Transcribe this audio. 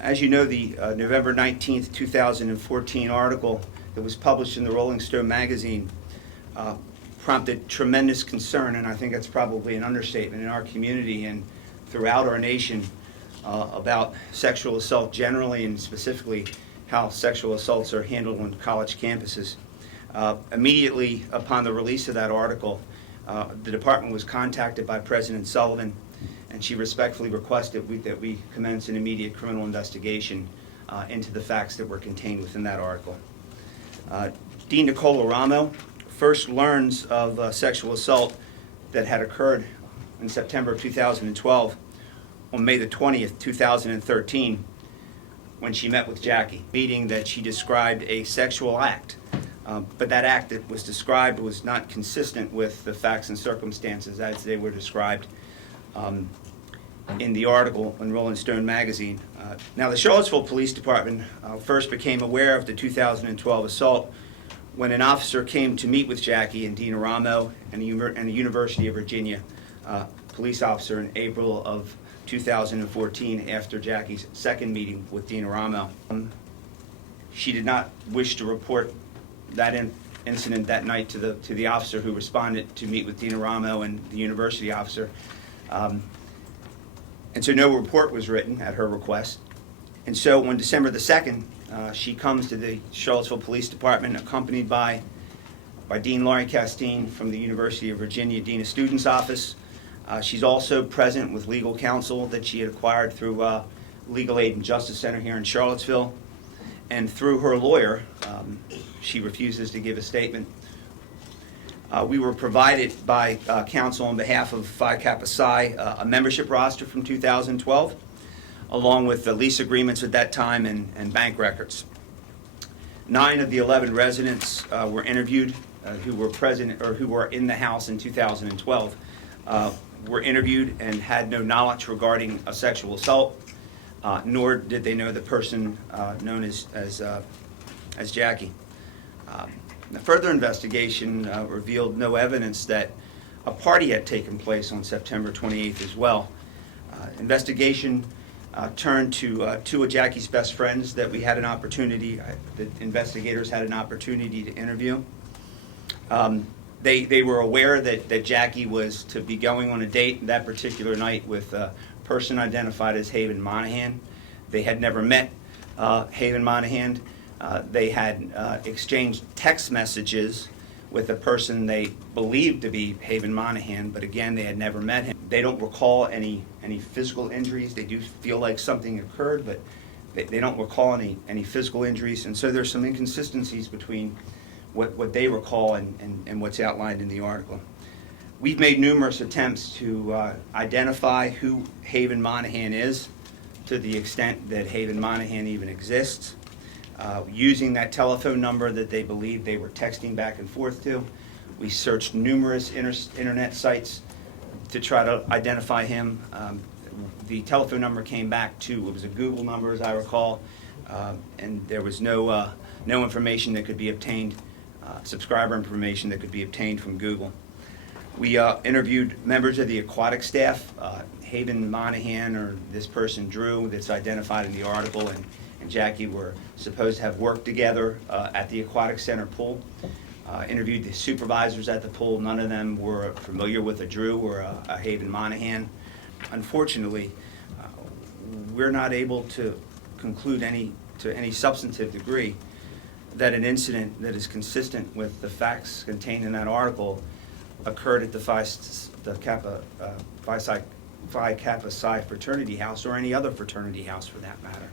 As you know, the November 19th, 2014 article that was published in the Rolling Stone magazine prompted tremendous concern, and I think that's probably an understatement, in our community and throughout our nation about sexual assault generally, and specifically how sexual assaults are handled on college campuses. Immediately upon the release of that article, the department was contacted by President Sullivan, and she respectfully requested that we commence an immediate criminal investigation into the facts that were contained within that article. Dean Nicola Ramo first learns of sexual assault that had occurred in September of 2012 on May the 20th, 2013, when she met with Jackie, meeting that she described a sexual act. But that act that was described was not consistent with the facts and circumstances as they were described in the article in Rolling Stone magazine. Now, the Charlottesville Police Department first became aware of the 2012 assault when an officer came to meet with Jackie and Dina Ramo and the University of Virginia police officer in April of 2014 after Jackie's second meeting with Dina Ramo. She did not wish to report that incident that night to the officer who responded to meet with Dina Ramo and the university officer. And so no report was written at her request. And so on December the 2nd, she comes to the Charlottesville Police Department accompanied by Dean Laurie Castine from the University of Virginia Dean of Students Office. She's also present with legal counsel that she had acquired through Legal Aid and Justice Center here in Charlottesville. And through her lawyer, she refuses to give a statement. We were provided by counsel on behalf of Phi Kappa Psi a membership roster from 2012, along with the lease agreements at that time and bank records. 9 of the 11 residents were interviewed who were present or who were in the house in 2012. Were interviewed and had no knowledge regarding a sexual assault, nor did they know the person known as Jackie. The further investigation revealed no evidence that a party had taken place on September 28th as well. Investigation turned to 2 of Jackie's best friends that we had an opportunity, the investigators had an opportunity to interview. They were aware that Jackie was to be going on a date that particular night with a person identified as Haven Monahan. They had never met Haven Monahan. They had exchanged text messages with a person they believed to be Haven Monahan, but again, they had never met him. They don't recall any physical injuries. They do feel like something occurred, but they don't recall any physical injuries, and so there's some inconsistencies between what they recall and what's outlined in the article. We've made numerous attempts to identify who Haven Monahan is, to the extent that Haven Monahan even exists, using that telephone number that they believe they were texting back and forth to. We searched numerous internet sites to try to identify him. The telephone number came back to, it was a Google number as I recall, and there was no information that could be obtained, subscriber information that could be obtained from Google. We interviewed members of the aquatic staff. Haven Monahan, or this person Drew that's identified in the article, and Jackie were supposed to have worked together at the aquatic center pool. Interviewed the supervisors at the pool. None of them were familiar with a Drew or a Haven Monahan. Unfortunately, we're not able to conclude to any substantive degree that an incident that is consistent with the facts contained in that article occurred at the Phi Kappa Psi fraternity house, or any other fraternity house for that matter.